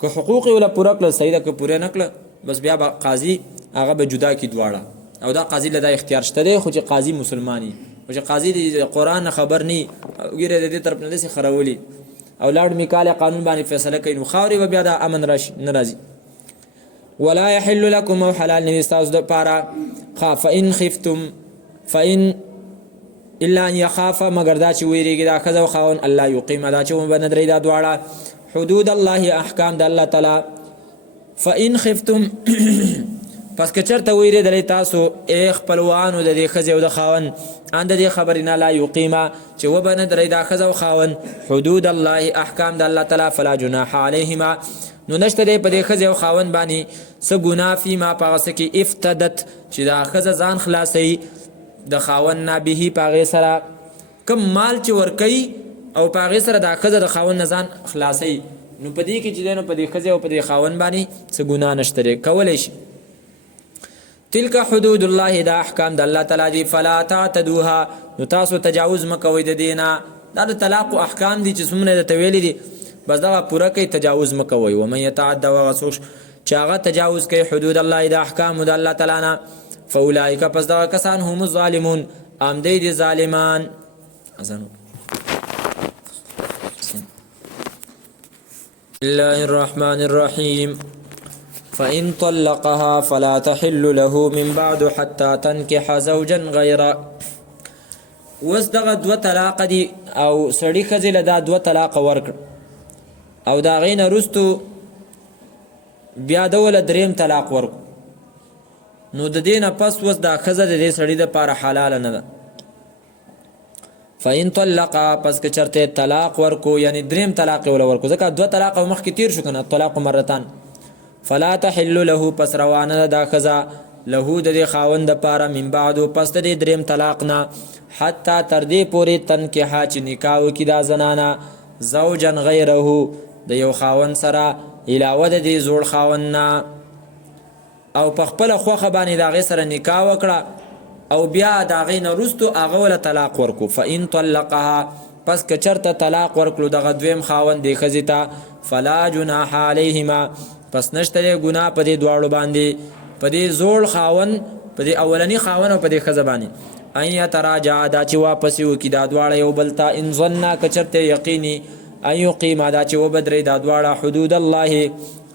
که حقوق یې وله پوره کړه صحیح ده که پوره نه کړه بس بیا به قاضي هغه به جدا کړي دواړه او دا قاضي له دا اختیار شته دی خو چې قاضي مسلمان وي خو چې قاضي د قرآن نه خبر نه وي ګیره د دې طرف نه داسې خرولي او لاړ میکاله قانون باندې فیصله کوي نو خاورې به بیا دا امن راشي نه راځي. ولا يحل لكم او حلال نه تاسو د پاره فإن خفتم فإن الا ان يخاف مگر دا چې ویریږي دا خزه او خاون الله یقیم دا چې وبند درې دا دواړه حدود الله احکام د الله تعالی فإن خفتم پس که چرته ویری دلی تاسو ای خپلوانو د دې خزه او د خاون اند دې خبرنا لا یقیما چې وبند درې دا خزه او خاون حدود الله احکام د الله تعالی فلا جناح علیهما نو نشته دې په دې خزه او خاون باندې څه ګناه فی ما پغسه کې افتدت چې دا خزه ځان خلاصي د خاون نه به پاغه سره کم مال چې ورکي او پاغه سره د خزه د خاون نه ځان خلاصي نو پدې کې چې دنه پدې خزه او پدې خاون باندې څه ګناه نشته کولای شي تلک حدود الله دا احکام د الله تعالی دی فلا تعتدوها نو تاسو تجاوز مکوئ د دینه دا د طلاق احکام دي چې څومره د تویل دي بس دا پوره کوي تجاوز مکوئ و من يتعدى وغسوش چې هغه تجاوز کوي حدود الله د احکام د الله تعالی نه فاولئک پس دا کسان هم الظالمون ام دی ظالمان اذن الله الرحمن الرحيم فإن طلقها فلا تحل له من بعد حتى تنكح زوجا غيره وس دغه دو طلاق دي او سړی خزله دا دو طلاق ورکړ او دا غین رستو بیا دول دریم طلاق ورک نو د دینه پس وس دا خزه د سړی د پاره حلال نه ده فإن طلقا پس که چرته طلاق ورکو یعنی دریم طلاق ول ورکو ځکه دو طلاق مخ کې تیر شو کنه طلاق مرتان فلا تحل له پس روانه دا خزه له د خاوند پاره من بعد پس د دریم طلاق نه حتی تر دې پورې تنکیح چې نکاح وکي دا زنانه زوجا غیره د یو خاوند سره علاوه د دې زوړ خاوند نه او په خپل خوخه باندې دا غي سره نکاح وکړه او بیا دا غي نه رستو هغه ول طلاق ورکو فإن طلقها پس که چرته طلاق ورکلو دغه دویم خاوند دی خزیتا فلا جناح علیهما پس نشته ګناه په دې دواړو باندې په دې زوړ خاوند په دې اولنی خاوند او په دې خزه باندې ان يتراجع دا چې واپس یو کی دا دواړه یو بلتا ان ظننا کچرته یقیني ان یقیم دا چې وبدري دا دواړه حدود الله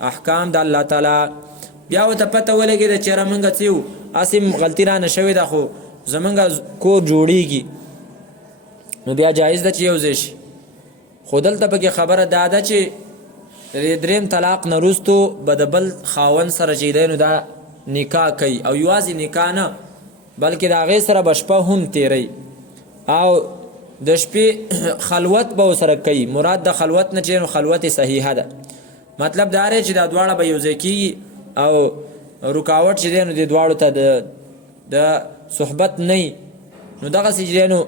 احکام د الله تعالی بیا وته پته ولګي د چیرې مونږ څیو اسیم غلطی را نشوي دا خو زمونږ کو جوړیږي نو بیا جایز ده چې یو زش خودل ته پکې خبره داده چې دریم طلاق نرستو بدبل خاون سره چې دینو دا نکاح کوي او یوازې نکاح نه بلکې دا غي سره بشپه هم تیری او د شپې خلوت به سره کوي مراد د خلوت نه چې خلوت صحیحه ده مطلب دا رې چې دا دواړه به یو ځکه او رکاوټ چې دینو د دواړو ته د صحبت نه نو دغه چې دینو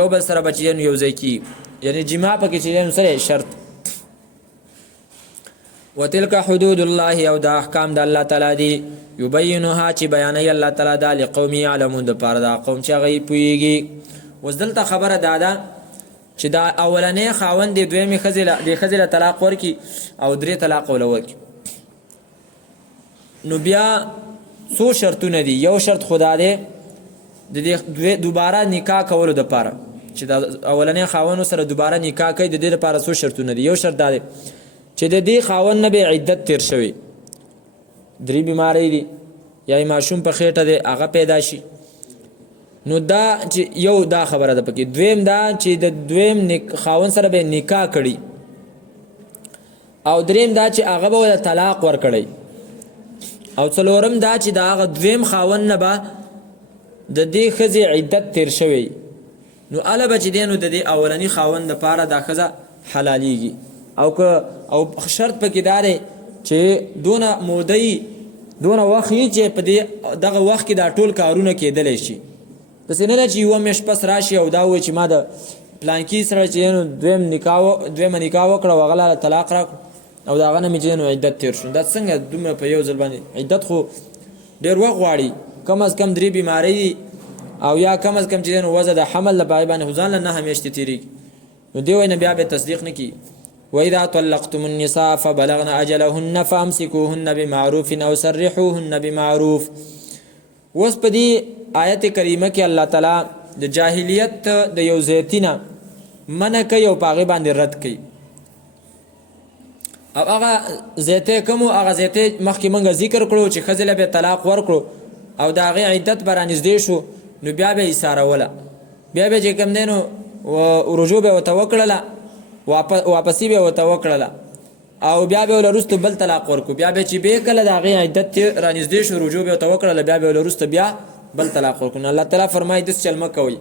یو بل سره بچینو یو ځکه یعنی جما پکې چې دینو سره شرط وتلك حدود الله او دا احکام د الله تعالی دی یبینها چې بیانې الله تعالی د لقوم یعلمون د پاره دا قوم چې غي پویږي وزدلته خبره دادا چې دا اولنې خاوند دی دویمه خزله طلاق ورکی او درې طلاق ولورکی نو بیا څو شرطونه دي یو شرط خدا دی د دوباره نکاح کولو د پاره چې دا اولنې خاوند سره دوباره نکاح کوي د دې لپاره څو شرطونه دي یو شرط دا دی چې د دې خاوند نه به عدت تیر شوی درې بیماری دي یا ماشوم په خېټه دی هغه پیدا شي نو دا چې یو دا خبره ده پکې دویم دا چې د دویم خاوند سره به نکاح کړي او دریم دا چې هغه به طلاق ورکړي او څلورم دا چې دا هغه دویم خاوند نه به د دې خزي عدت تیر شوی نو اله بچ دینو د دې اولنی خاوند لپاره دا خزه حلاليږي او شرط پکې دار چې دونه مودې دونه وخت چې په دغه وخت کې دا ټول کارونه کېدل شي د سینه چې یو مش پس راشي او دا و چې ما د پلان کې سره چې دویم نکاح وکړه وغلا طلاق را او دا غنه مې جنو عدت تیر شو دا څنګه دومره په یو ځل باندې عدت خو ډیر وخت غواړي کم از کم درې بیماری او یا کم از کم چې نو وزه د حمل لپاره باندې ځان نه همیشته تیری نو دی وینه بیا به تصدیق نکي وإذا طلقتم النساء فبلغن أجلهن فامسكوهن بمعروف أو سرحوهن بمعروف وس په دې آیت کریمه کې الله تعالی د جاهلیت د یو زیتینا منع کوي او پاغه باندې رد کوي او هغه زیته کوم هغه زیته مخکې مونږ ذکر کړو چې ښځې له به طلاق ورکړو او د هغې عدت به رانږدې شو نو بیا به یې ایساروله بیا به چې کوم دی نو رجوع به ورته وکړله واپسي به ورته وکړله او بیا به له وروسته بل طلاق ورکړو بیا به چې بیا کله د هغې عدت رانږدې شو رجوع به ورته وکړله بیا به له وروسته بیا بل طلاق ورکړو نو الله تعالی فرمایي داسې چل مه کوئ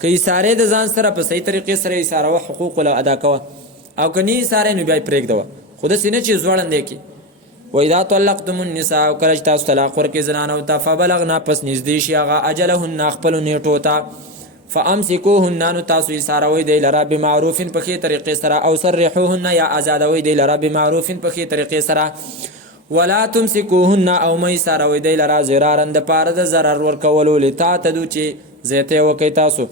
که ایسارې د ځان سره په صحیح طریقې سره ایساروه حقوق له ادا کوه او که نه ایسارې نو بیا یې پرېږدوه خو داسې نه چې ځوړندې کړي واذا طلقتم النساء کله چې تاسو طلاق ورکړئ زنانو ته فبلغنا پس نږدې شي هغه اجلهن خپلو نیټو ته فامسکوهن نو تاسو ایساروئ دی لره بمعروف په ښې طریقې سره او سرحوهن یا آزادوئ دی لره بمعروف په ښې طریقې سره ولا تمسکوهن او مه ایساروئ دی لره ضرارا د پاره د ضرر ورکولو لتعتدو چې زیاتی وکئ تاسو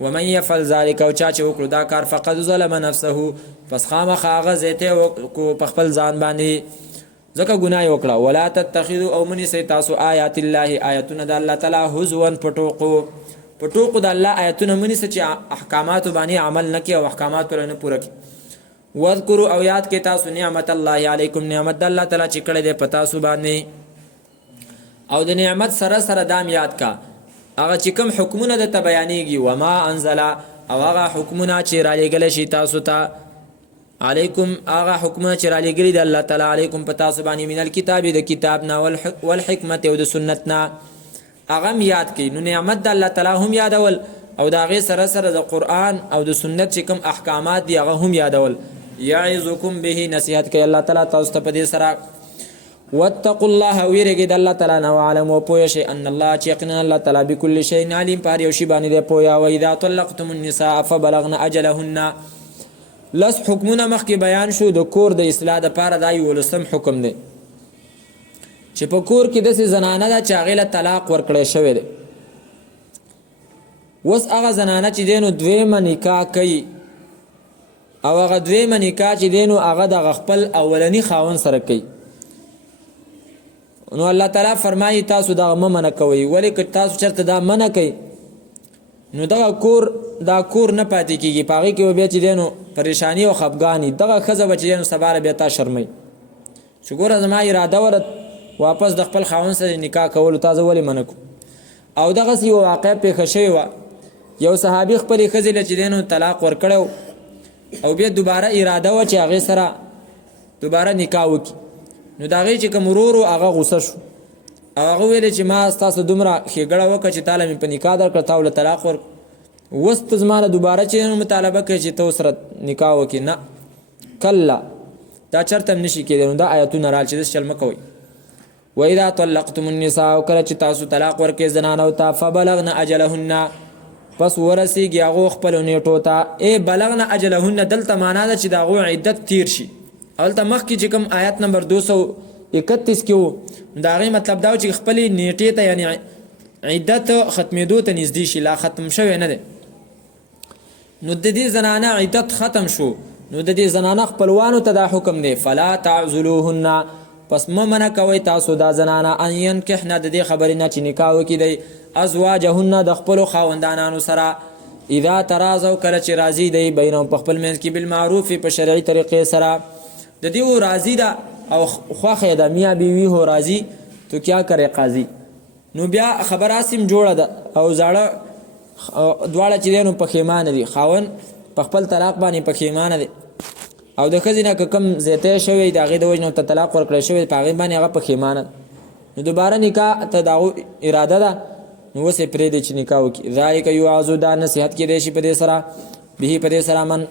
ومن یفعل ذلک او چا چې وکړو دا کار فقد ظلم نفسه پس خامخا هغه زیاتی وکړو په خپل ځان باندې ځکه ګناه یې وکړه ولا تتخذوا او منیسئ تاسو آیات الله آیتونه د الله تعالی هزوا په ټوقو د الله آیتونه منیسئ چې احکاماتو باندې عمل نه کوي او احکامات ورنه پوره کوي واذکروا او یاد کې تاسو نعمت الله علیکم نعمت د الله تعالی چې کړی دی په تاسو باندې او د نعمت سره سره دام یاد کا هغه چې کوم حکمونه درته بیانېږي وما انزل او هغه حکمونه چې رالیږلی شي تاسو ته علیکم هغه حکمونه چې رالیږلي د الله تعالی علیکم په تاسو باندې من الکتاب د کتاب نه والحکمت او د سنت نه هغه هم یاد کړي نو نعمت د الله تعالی هم یادول او د هغې سره سره د قرآن او د سنت چې کوم احکامات دي هغه هم یادول یعظکم به نصیحت کوي الله تعالی تاسو ته په دې سره واتقوا الله ویرګي د الله تعالی نه وعلم او پوه شئ ان الله چې یقینا الله تعالی بكل شيء علیم په هر یو شي باندې دی پوهه او اذا طلقتم النساء فبلغن اجلهن لس حکمونه مخکې بیان شو د کور د اصلاح دپاره دا 11 حکم دی چې په کور کې داسې زنانه ده چې هغې له طلاق ورکړی شوی دی اوس هغه زنانه چې دی نو دویمه نکاح کوي او هغه دویمه نکاح چې دی نو هغه دغه خپل اولني خاوند سره کوي نو الله تعالی فرمایي تاسو دغه مه منع کوئ ولې که تاسو چېرته دا منع کوئ نو دغه کور دا کور نه پاتې کېږي په هغې کې به بیا چې دی نو پریشاني او خفګاني دغه ښځه به چې دی نو سبا له بیا تا شرموي چې ګوره زما اراده وره واپس د خپل خاوند سره نکاح کولو تا زه ولې منع کړو او دغسې یوه واقعه پېښه شوې وه یو صحابي خپلې ښځې له چې دی نو طلاق ورکړی او بیا دوباره اراده وه چې هغې سره دوباره نکاح وکړي نو د هغې چې کوم ورور هغه غوسه شو او هغه ویلې چې ما ستاسو دومره ښېګړه وکړه چې تا له مې په نکاح درکړه تا له طلاق ورکړه اوس ته زما له دوباره چې مطالبه کوي چې ته ورسره نکاح وکړي نه کله دا چېرته هم نشي کېدی نو دا آیتونه رال چې داسې چل مه کوئ واذا طلقتم النساء کله چې تاسو طلاق ورکړئ زنانو ته فبلغن اجلهن پس ورسیږي هغو خپلو نیټو ته بلغن اجلهن دلته معنا ده چې د هغو عدت تیر شي هلته مخکې چې کوم آیت نمبر 231 کې و د هغې مطلب دا و چې خپلې نیټې ته یعنې عدت ختمېدو ته نږدې شي لا ختم شوی نه دی نو د دې زنانه عدت ختم شو نو د دې زنانه خپلوانو ته دا حکم دی فلا تعزلوهن پس مه منع کوئ تاسو دا زنانه ان ینکحن د دې خبرې نه چې نکاح وکړي دی ازواجهن د خپلو خاوندانانو سره اذا ترازو کله چې راضي دی بینهم په خپل منځ کې بالمعروف په شرعي طریقې سره د دې و راضي ده او خوښه ده میاں بیوی هو راضي تو کیا کرے قاضي نو بیا خبر اسیم جوړه ده او زاړه دواړه چې دی نو پښیمانه دي خاوند په خپل طلاق باندې پښیمانه دی او د ښځې نه که کوم زیاتی شوی د هغې د وجې نه ورته طلاق ورکړی شوی په هغې باندې هغه پښیمانه ده نو دوباره نکاح ته د هغو اراده ده نو اوس یې پرېږدي چې نکاح وکړي ذلک یوعظو دا نصیحت کېدی شي په دې سره به په دې سره من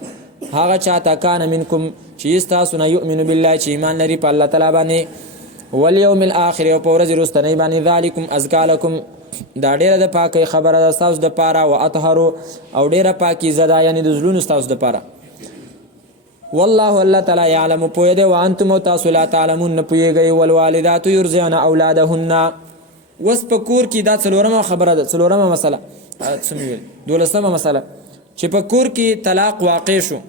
هغه چاته کان منکم چې ستاسو نه یؤمن بالله چې ایمان لري په الله تعالی باندې والیوم الاخر او په ورځې وروستنۍ باندې ذلکم ازکا لکم دا ډېره د پاکۍ خبره ده ستاسو دپاره و اطهرو او ډېره پاکیزه ده یعنې د زړونو ستاسو دپاره والله الله تعالی یعلم پوهه دی وانتم او تاسو لا تعلمون نه پوهېږئ والوالدات یرضعن اولادهن اوس په کور کې دا څلورمه خبره ده څلورمه مسله څه مې ویل 12مه مسله چې په کور کې طلاق واقع شو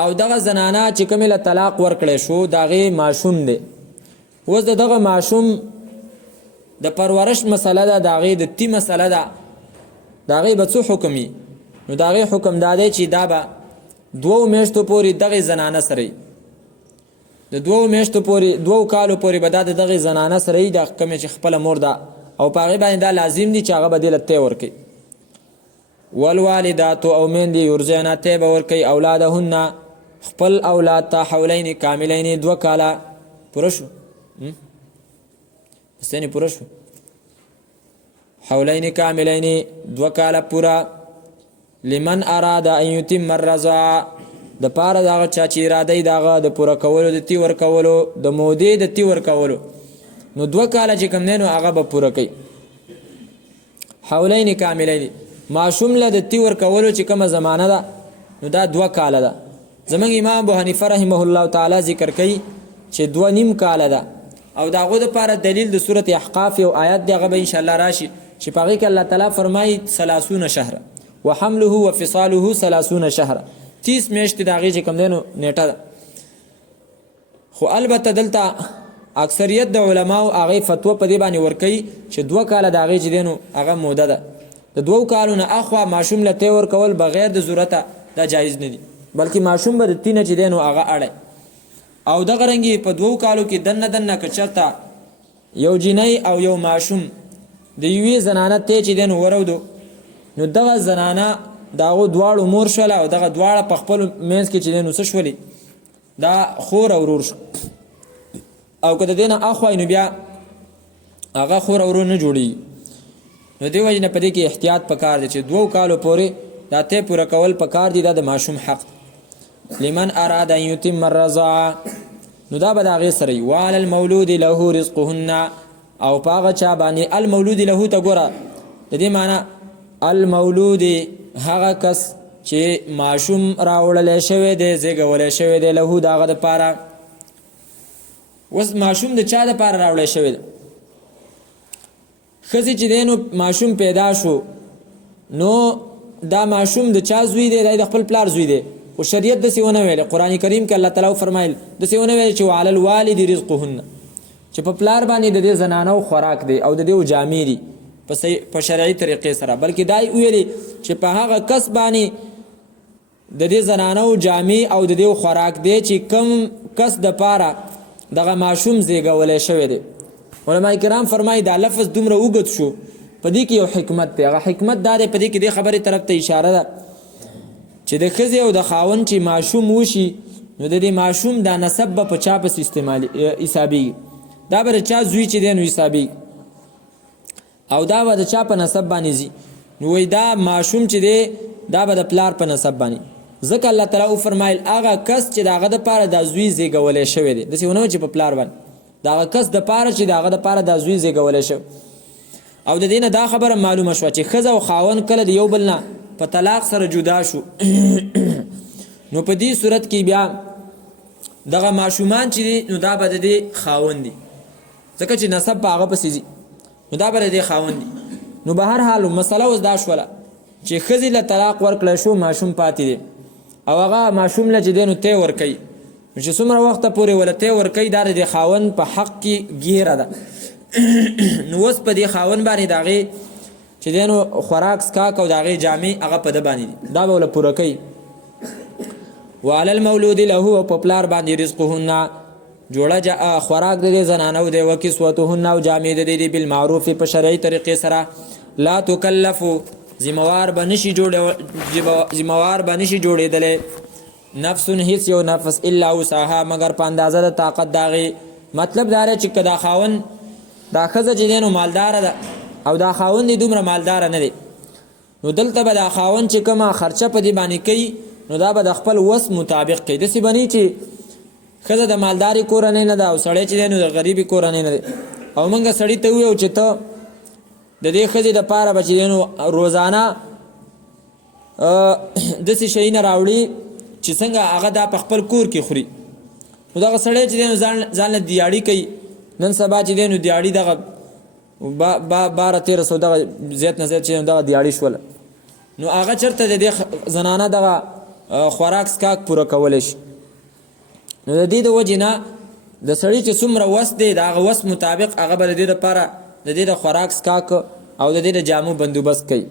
او دغه زنانه چې کومې له طلاق ورکړی شو د هغې ماشوم دی اوس د دغه ماشوم د پرورش مسله ده د هغې د تی مسله ده د هغې به څه حکم وي نو د هغې حکم دا دی چې دا به 2 میاشتو پورې دغې زنانه سره د 2 میاشتو پورې 2 کالو پورې به دا د دغې زنانه سره وي د کومې چې خپله مور ده او په هغې باندې دا لازم دي چې هغه به دې له تی ورکوي. والوالداتو او میندې یرضعن تی به ورکوي اولادهن خپل اولاد ته حولین کاملین 2 کاله پوره شو حسینې پوره شو حولین کاملین 2 کاله پوره لمن اراد ان یتم الرضاعه د پاره دغه چا چې اراده دغه د پوره کولو د تی ورکولو د مودې د تی ورکولو نو 2 کاله چې کوم دی نو هغه به پوره کوي. حولین کاملین ماشوم له د تی ورکولو چې کومه زمانه ده نو دا 2 کاله ده. زمونږ امام ابو حنیفه رحمه الله تعالی ذکر کوي چې 2.5 کاله ده او د هغو دپاره دلیل د سورت احقاف یو آیت دی هغه به انشاءالله راشي چې په هغې کې الله تعالی فرمایي 30 شهره وحمله وفصاله 30 شهره 30 میاشتې د هغې چې کوم دی نو نیټه ده. خو البته دلته اکثریت د علماو هغې فتوه په دې باندې ورکوي چې 2 کاله د هغې چې دی نو هغه موده ده. د 2 کالو نه اخوا ماشوم له تی ورکول بغیر د ضرورته دا جایز نه دي بلکې ماشوم به د تی نه چې دی نو هغه اړی او دغه رنګې په 2 کالو کې دنه که چېرته یو جینۍ او یو ماشوم د یوې زنانه تی چې دی نو ورودو نو دغه زنانه د هغو دواړو مور شوله او دغه دواړه په خپلو منځ کې چې دی نو څه شولې دا خور او ورور شو او که د دې نه اخوا نو بیا هغه خور او ورور نه جوړېږي. نو دې وجې نه په دې کې احتیاط پکار دی چې 2 کالو پورې دا تی پوره کول پکار دي دا د ماشوم حق. لمن اراد ان یتم الرضاعه نو دا به د هغې سره وي. وعلى المولود له رزقهن او په هغه چا باندې المولود له ته ګوره د دې معنی المولود هغه کس چې ماشوم راوړلی شوی دی زیږولی شوی دی له د هغه دپاره. اوس ماشوم د چا دپاره راوړی شوی دی ښځې چې دی نو ماشوم پیدا شو نو دا ماشوم د چا زوی دی دا د خپل پلار زوی دی خو شریعت داسې ونه ویلی قرآن کریم کې الله تعالی وفرمایل داسې ونه ویل چې وعلى الوالد رزقهن چې په پلار باندې د دې زنانو خوراک دی او د دې جامې دي په شرعي طریقې سره بلکې دا یې ویلي چې په هغه کس باندې د دې زنانو جامې او د دې خوراک دی چې کم کس دپاره دغه ماشوم زیږولی شوی دی. علما کرام فرمایي دا لفظ دومره اوږد شو په دې کې یو حکمت دی. هغه حکمت دا دی په دې کې دې خبرې طرف ته اشاره ده چې د ښځې او د خاوند چې ماشوم وشي نو د دې ماشوم دا نسب به په چا پسې حسابېږي دا به د چا زوی چې دی نو حسابېږي او دا به د چا په نسب باندې ځي نو وایي دا ماشوم چې دی دا به د پلار په نسب باندې ځکه الله تعالی وفرمایل هغه کس چې د هغه دپاره دا زوی زیږولی شوی دی داسې ونه وایي چې په پلار باندې د هغه کس دپاره چې د هغه دپاره دا زوی زیږولی شوی. او د دې نه دا خبره معلومه شوه چې ښځه او خاوند کله د یو بل نه په طلاق سره جدا شو نو په دې صورت کې بیا دغه ماشومان چې دي نو دا به د دې خاوند دي ځکه چې نسب په هغه پسې ځي نو دا به د دې خاوند دي. نو به هر حال مسله اوس دا شوله چې ښځې له طلاق ورکړی شو ماشوم پاتې دی او هغه ماشوم له چې دی نو تی ورکوي نو چې څومره وخته پورې وله تی ورکوي دا د دې خاوند په حق کې ګیره ده. نو اوس په دې خاوند باندې د هغې چې دی نو خوراک څکاک او د هغې جامې هغه په ده باندې دي دا به وله پوره کوي. وعلى المولود له او په پلار باندې رزقهن جوړه خوراک د دې زنانو دی وکسوتهن او جامې د دې بالمعروف په شرعي طریقې سره. لا تکلفو ذموار به نشي جوړېدلی نفس هیڅ یو نفس الا وسعها مگر په اندازه د طاقت د هغې. مطلب دا دی چې که دا خاوند دا ښځه چې دی نو مالداره ده او دا خاوند یې دومره مالداره نه دی نو دلته به دا خاوند چې کومه خرچه په دې باندې کوي نو دا به د خپل وس مطابق کوي. داسې به نه چې ښځه د مالدارې کورنۍ نه ده او سړی چې دی نو د غریبې کورنۍ نه دی او موږ سړي ته وویو چې ته د دې ښځې دپاره به چې دی نو روزانه داسې شیونه راوړي چې څنګه هغه دا په خپل کور کې خوري نو دغه سړی چې دی نو ځان له دیاړي کوي نن سبا چې دی نو دیاړي دغه 1200 دغه زیات نه زیات چې دغه دیاړي شوله نو هغه چېرته د دې زنانه دغه خوراک څکاک پوره کولی شي. نو د دې د وجې نه د سړي چې څومره وس دی د هغه وس مطابق هغه به د دې دپاره د دې د خوراک څکاک او د دې د جامو بندوبست کوي.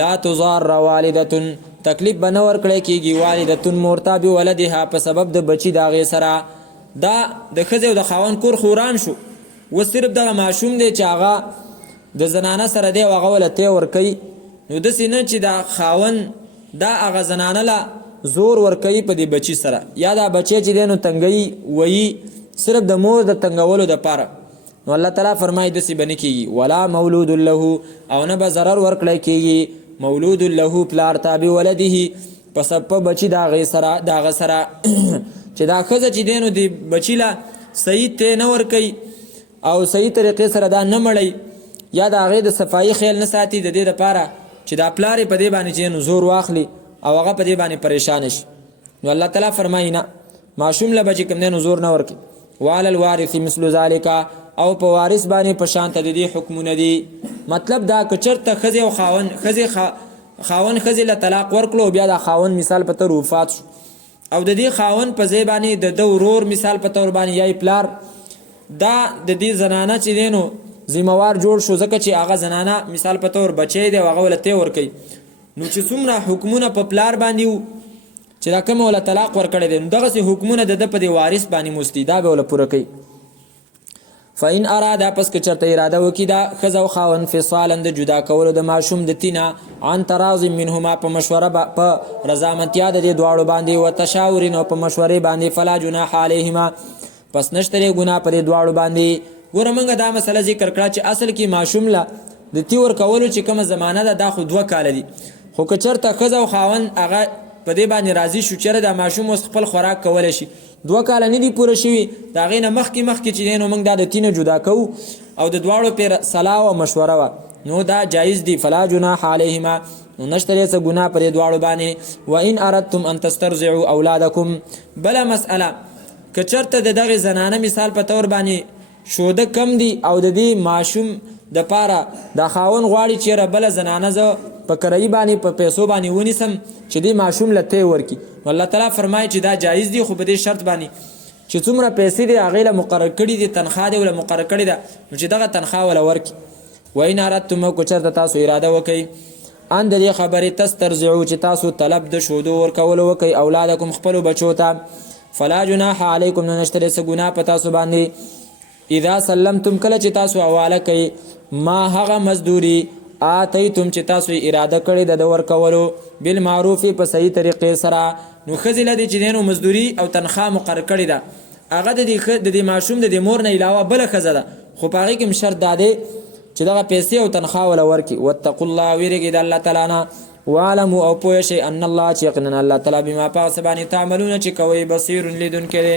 لا تضار والدة تکلیف به نه ورکړی کېږي والدة مور ته بولدها په سبب د بچي د هغې سره دا د ښځې او د خاوند کور خو وران شو، اوس صرف دغه ماشوم دی چې هغه د زنانه سره دی او هغه ورله تی ورکوي. نو داسې نه چې دا خاوند دا هغه زنانه له زور ورکوي په دې بچي سره، یا دا بچی چې دی نو تنګوي ویي صرف د مور د تنګولو دپاره. نو الله تعالی فرمایي داسې به نه کېږي. ولا مولود له، او نه به ضرر ورکړی کېږي مولود له پلار ته بولده په بچي د هغه سره چې دا ښځه چې دی نو د بچي له صحیح تی نه ورکوي او صحیح طریقې سره دا نه مړی، یا د هغې د صفایي خیال نه ساتي د دې دپاره چې دا پلار یې په دې باندې چې نو زور واخلي او هغه په دې باندې پریشانه شي. نو الله تعالی فرمایي نه، ماشوم له به چې کوم دی نو زور نه ورکوي. وعلى الوارث مثل ذلك، او په وارث باندې په شان ته د دې حکمونه دي. مطلب دا که چېرته ښځې او خاوند ښځې له طلاق ورکړو، بیا د خاوند مثال په طور وفات شو او د دې خاوند په ځای باندې د ده ورور مثال په طور باندې یا پلار دا د دې زنانه چې دی نو ذمہوار جوړ شو، ځکه چې هغه زنانه مثال په طور بچی دی او هغه ورله تی ورکوي. نو چې څومره حکمونه په پلار باندې وو چې دا کومه ورله طلاق ورکړی دی، نو دغسې حکمونه د ده په دې وارث باندې مستي دا به ورله پوره کوي. فإن اراده، پس که چرته اراده وکړي دا ښځه او خاوند فصالا د جدا کولو د ماشوم د تینه عن تراض منهما په مشوره په رضامندیا د دې دواړو باندې و تشاور او په مشورې باندې فلا جناح علیهما، پس نشته ګناه په دې دواړو باندې. ګوره موږ دا مسله ذکر کړه چې اصل کې ماشوم له د تی ورکولو چې کومه زمانه ده دا خو 2 کاله دي، خو که چېرته ښځه او خاوند هغه په دې باندې راضي شو چې دا ماشوم اوس خپل خوراک کولی شي، 2 کاله نه دي پوره شوي، د هغې نه مخکې چې دی نو موږ دا د تینه جدا کوو او د دواړو پرې صلاح او مشوره وه، نو دا جایز دي. فلا جناح علیهما، نو نشته څه ګناه په دې دواړو باندې. وان اردتم ان تسترضعوا اولادکم، بله مسئله که چېرته د دغې زنانه مثال په طور باندې شوده کم دي او د دې ماشوم دپاره د خاوند غواړي چې یاره بله زنانه زه په کرایي باندې په پیسو باندې ونیسم چې دې ماشوم له تی ورکړي، نو الله تعالی فرمایي چې دا جایز دي، خو په دې شرط باندې چې څومره پیسې دي هغې له مقرر کړي دي، تنخوا دې له مقرر کړې ده، نو چې دغه تنخوا وله ورکړي. وان اردتم، که چېرته تاسو اراده وکئ ان د دې خبرې تسترضعو چې تاسو طلب د شودو ورکولو وکئ اولادکم خپلو بچو ته، فلا جناح علیکم، نو نشته څه ګناه په تاسو باندې. اذا سلمتم، کله چې تاسو حواله کوئ ما هغه مزدوري آتیتم چې تاسو اراده کړې د ورکولو بالمعروف په صحیح طریقې سره، نو ښځې له دې چې دی نو مزدوري او تنخوا مقرر کړې ده، هغه د دې ماشوم د دې مور نه علاوه بله ښځه ده، خو په هغې کې هم شرط دا دی چې دغه پیسې او تنخوا وله ورکړي. واتقوا الله، ویرېږئ د الله تعالی نه. واعلموا، او پوه شئ ان الله چې یقینا الله تعالی بما په هغه څه باندې تعملونه چې کوئ بصیر لیدونکی دی.